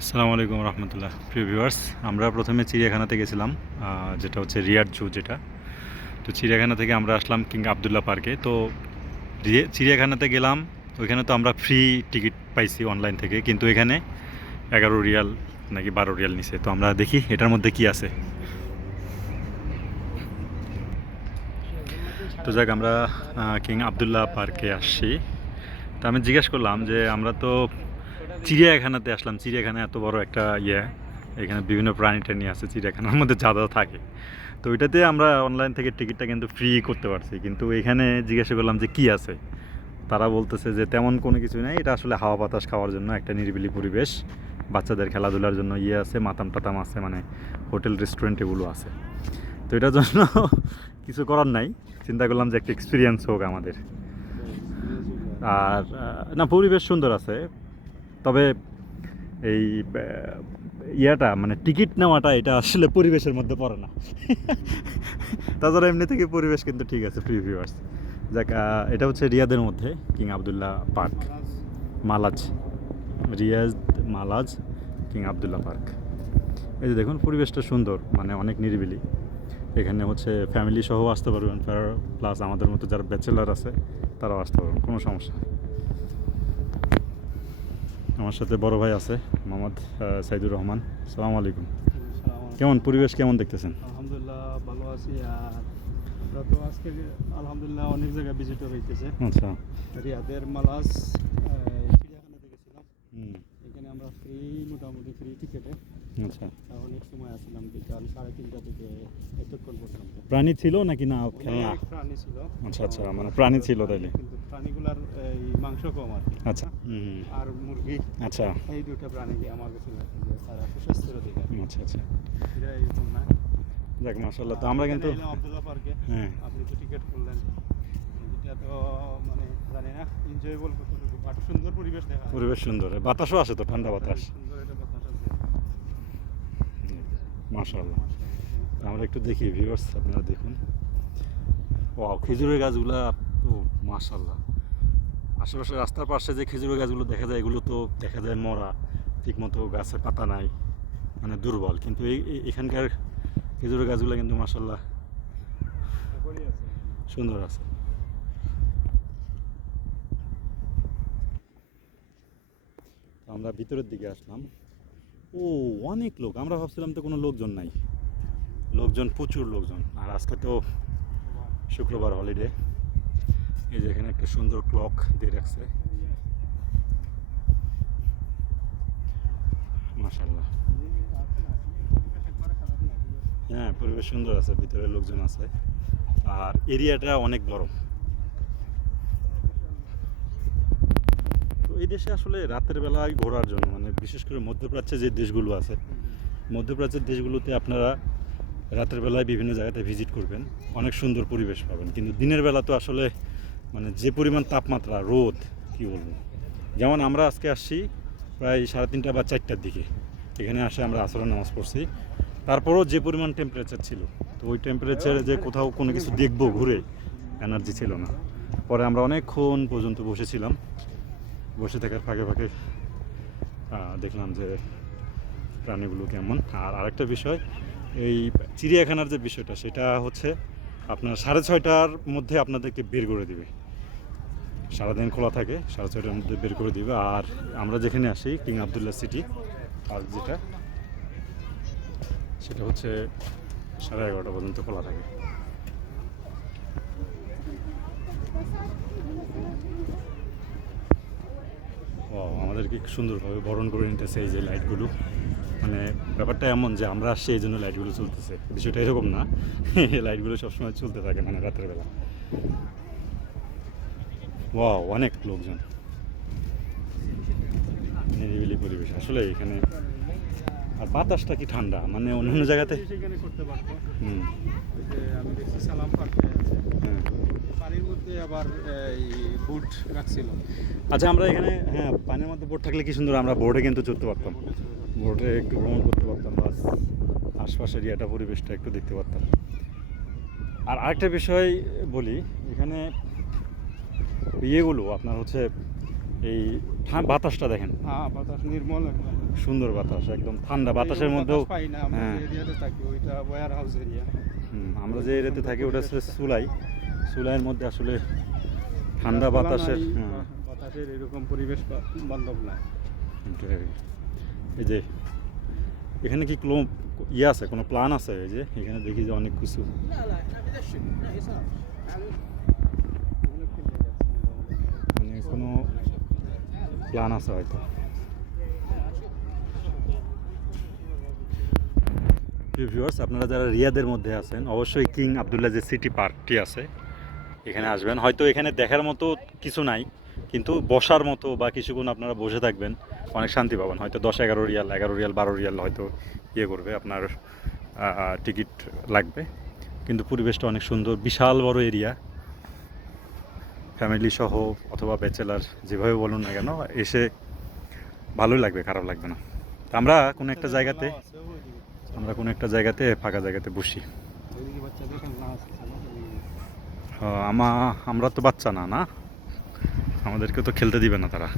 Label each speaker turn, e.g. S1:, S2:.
S1: আসসালামু আলাইকুম রহমতুল্লাহ। প্রিয় ভিউয়ার্স, আমরা প্রথমে চিড়িয়াখানাতে গেছিলাম যেটা হচ্ছে রিয়ার জু যেটা। তো চিড়িয়াখানা থেকে আমরা আসলাম কিং আবদুল্লাহ পার্কে। তো চিড়িয়াখানাতে গেলাম, ওইখানে তো আমরা ফ্রি টিকিট পাইছি অনলাইন থেকে, কিন্তু এখানে এগারো রিয়াল নাকি বারো রিয়াল নিছে। তো আমরা দেখি এটার মধ্যে কি আছে। তো যাক, আমরা কিং আবদুল্লাহ পার্কে আসছি। তো আমি জিজ্ঞেস করলাম যে আমরা তো চিড়িয়াখানাতে আসলাম। চিড়িয়াখানা এত বড় একটা ইয়ে। এখানে বিভিন্ন প্রাণী টাণী আছে, চিড়িয়াখানার মধ্যে যা থাকে। তো ওইটাতে আমরা অনলাইন থেকে টিকিটটা কিন্তু ফ্রি করতে পারছি। কিন্তু এখানে জিজ্ঞাসা করলাম যে কি আছে? তারা বলতেছে যে তেমন কোনো কিছু নেই। এটা আসলে হাওয়া বাতাস খাওয়ার জন্য একটা নিরিবিলি পরিবেশ। বাচ্চাদের খেলাধুলার জন্য ইয়ে আছে, মাতাম টাতাম আছে মানে হোটেল রেস্টুরেন্ট এগুলো আছে। তো এটার জন্য কিছু করার নাই। চিন্তা করলাম যে একটা এক্সপিরিয়েন্স হোক আমাদের। আর না, পরিবেশ সুন্দর আছে। তবে এই ইয়াটা মানে টিকিট নেওয়াটা এটা আসলে পরিবেশের মধ্যে পড়ে না। তাছাড়া এমনি থেকে পরিবেশ কিন্তু ঠিক আছে প্রি ভিউয়ার্স আহ, এটা হচ্ছে রিয়াদের মধ্যে King Abdullah Park Malaz. Riyadh Malaz King Abdullah Park এই যে দেখুন পরিবেশটা সুন্দর মানে অনেক নিরিবিলি। এখানে হচ্ছে ফ্যামিলি সহ আসতে পারবেন প্লাস আমাদের মতো যারা ব্যাচেলার আছে তারাও আসতে পারবেন কোনো সমস্যা নেই। আমার সাথে বড় ভাই আছে মোহাম্মদ সাইদুর রহমান। সালাম আলাইকুম। কেমন পরিবেশ কেমন দেখতেছেন?
S2: আলহামদুলিল্লাহ ভালো আছি। আর আমরা তো আজকে আলহামদুলিল্লাহ অনেক জায়গায় ভিজিট হইতেছে।
S1: আচ্ছা।
S2: রিয়াদের মালাস চিড়িয়াখানাতে গেছিলাম এখানে আমরা ফ্রি মোটামুটি ফ্রি টিকেটে
S1: আচ্ছা।
S2: অনেক সময় আসলাম বিকাল সাড়ে তিনটা থেকে এতক্ষণ পর্যন্ত।
S1: প্রাণী ছিল নাকি না? খেলনা
S2: প্রাণী ছিল।
S1: আচ্ছা আচ্ছা মানে প্রাণী ছিল তাইলে।
S2: প্রাণীগুলার এই মাংস কম আর কি।
S1: আচ্ছা।
S2: আর মুরগি
S1: আচ্ছা।
S2: এই দুটো প্রাণীকে আমার কাছে তারা সুস্বাস্থ্যের দিকে
S1: আচ্ছা আচ্ছা।
S2: এটা এরকম না।
S1: যাক মাসাল্লাহ তো আমরা কিন্তু
S2: আব্দুল্লাহ পার্কে।
S1: হ্যাঁ।
S2: আপনি তো টিকিট করলেন। এটা তো মানে জানি না এনজয়েবল কতটুকু। বাট সুন্দর পরিবেশ দেখা
S1: পরিবেশ সুন্দর। বাতাসও আছে তো ঠান্ডা বাতাস
S2: সুন্দর একটা বাতাস আছে।
S1: মাশাল্লাহ আমরা একটু দেখি ভিউয়ার্স আপনারা দেখুন। ও খেজুরের গাছগুলা ও মাশাল্লাহ আশেপাশে রাস্তার পাশে যে খেজুর গাছগুলো দেখা যায়, এগুলো তো দেখা যায় মরা, ঠিকমতো গাছের পাতা নাই মানে দুর্বল। কিন্তু এই এখানকার খেজুর গাছগুলো কিন্তু মাশাল্লাহ
S2: আছে।
S1: সুন্দর আছে। তো আমরা ভিতরের দিকে আসলাম। ও, অনেক লোক। আমরা ভাবছিলাম তো কোনো লোকজন নাই। লোকজন, প্রচুর লোকজন। আর আজকে তো শুক্রবার হলিডে। এই যে এখানে একটা সুন্দর ক্লক দিয়ে রাখছে।
S2: আছে।
S1: হ্যাঁ পরিবেশ সুন্দর আছে, ভিতরে লোকজন আছে। আর এরিয়াটা অনেক বড়। তো এই দেশে আসলে রাতের বেলায় ঘোরার জন্য মানে বিশেষ করে মধ্যপ্রাচ্যে যে দেশগুলো আছে, মধ্যপ্রাচ্যের দেশগুলোতে আপনারা রাতের বেলায় বিভিন্ন জায়গাতে ভিজিট করবেন। অনেক সুন্দর পরিবেশ পাবেন। কিন্তু দিনের বেলা তো আসলে মানে যে পরিমাণ তাপমাত্রা, রোদ, কী বলব? যেমন আমরা আজকে আসছি প্রায় সাড়ে তিনটা বা চারটার দিকে। এখানে আসে আমরা আসরের নামাজ পড়ছি। তারপরও যে পরিমাণ টেম্পারেচার ছিল, তো ওই টেম্পারেচারে যে কোথাও কোনো কিছু দেখব ঘুরে এনার্জি ছিল না। পরে আমরা অনেকক্ষণ পর্যন্ত বসেছিলাম। বসে থাকার ফাঁকে ফাঁকে দেখলাম যে প্রাণীগুলো কেমন। আর আরেকটা বিষয়, এই চিড়িয়াখানার যে বিষয়টা, সেটা হচ্ছে আপনার সাড়ে ছয়টার মধ্যে আপনাদেরকে বের করে দিবে। সারাদিন খোলা থাকে, সাড়ে ছয়টার মধ্যে বের করে দিবে। আর আমরা যেখানে আসি কিং আবদুল্লাহ সিটি পার্ক যেটা, সেটা হচ্ছে সাড়ে এগারোটা পর্যন্ত খোলা থাকে। আমাদেরকে সুন্দরভাবে বরণ করে নিতেছে এই যে লাইটগুলো মানে ব্যাপারটা এমন যে আমরা আসছি, এই জন্য লাইটগুলো চলতেছে। বিষয়টা এরকম না। এই লাইটগুলো সবসময় চলতে থাকে মানে রাতের বেলা। ও অনেক লোকজন। নিরিবিলি পরিবেশ। আসলে এখানে আর বাতাসটা কি ঠান্ডা? মানে অন্যান্য জায়গাতে
S2: সেখানে
S1: হুম।
S2: আমি দেখছি সালাম পার্কে আছে।
S1: হ্যাঁ।
S2: পানির মধ্যে আবার এই বুট রাখছিল।
S1: আচ্ছা আমরা এখানে হ্যাঁ পানির মধ্যে বোট থাকলে কি সুন্দর? আমরা বোর্ডে কিন্তু চড়তে পারতাম। বোর্ডে একটু ভ্রমণ করতে পারতাম বাস। আশপাশের ইয়াটা পরিবেশটা একটু দেখতে পারতাম। আর আরেকটা বিষয় বলি এখানে ইয়েগুলো আপনার হচ্ছে এই বাতাসটা দেখেন।
S2: হ্যাঁ বাতাস নির্মল
S1: সুন্দর বাতাস একদম ঠান্ডা বাতাসের মধ্যেও
S2: আমরা
S1: হ্যাঁ।
S2: যে এরিয়াতে থাকি ওইটা ওয়্যার হাউস এরিয়া
S1: আমরা যে এরিয়াতে থাকি ওটা হচ্ছে সুলাই। সুলাইয়ের মধ্যে আসলে ঠান্ডা বাতাসের হ্যাঁ,
S2: বাতাসের এরকম পরিবেশ বান্ধব না।
S1: এই যে এখানে কি কোনো ইয়ে আছে কোনো প্ল্যান আছে? এই যে এখানে দেখি যে অনেক কিছু। কোনো প্ল্যান আছে হয়তো? ভিউয়ার্স আপনারা যারা রিয়াদের মধ্যে আছেন, অবশ্যই কিং আবদুল্লাহ যে সিটি পার্কটি আছে, এখানে আসবেন। হয়তো এখানে দেখার মতো কিছু নাই, কিন্তু বসার মতো বা কিছুক্ষণ আপনারা বসে থাকবেন, অনেক শান্তি পাবেন। হয়তো দশ এগারো রিয়াল এগারো রিয়াল, বারো রিয়াল হয়তো ইয়ে করবে, আপনার টিকিট লাগবে। কিন্তু পরিবেশটা অনেক সুন্দর, বিশাল বড় এরিয়া ফ্যামিলি সহ অথবা ব্যাচেলার যেভাবে বলুন না কেন, এসে ভালোই লাগবে, খারাপ লাগবে না। আমরা কোনো একটা জায়গাতে, আমরা কোনো একটা জায়গাতে, ফাঁকা জায়গাতে বসি। আমা আমরা তো বাচ্চা না না? আমাদেরকে তো খেলতে দিবে না তারা।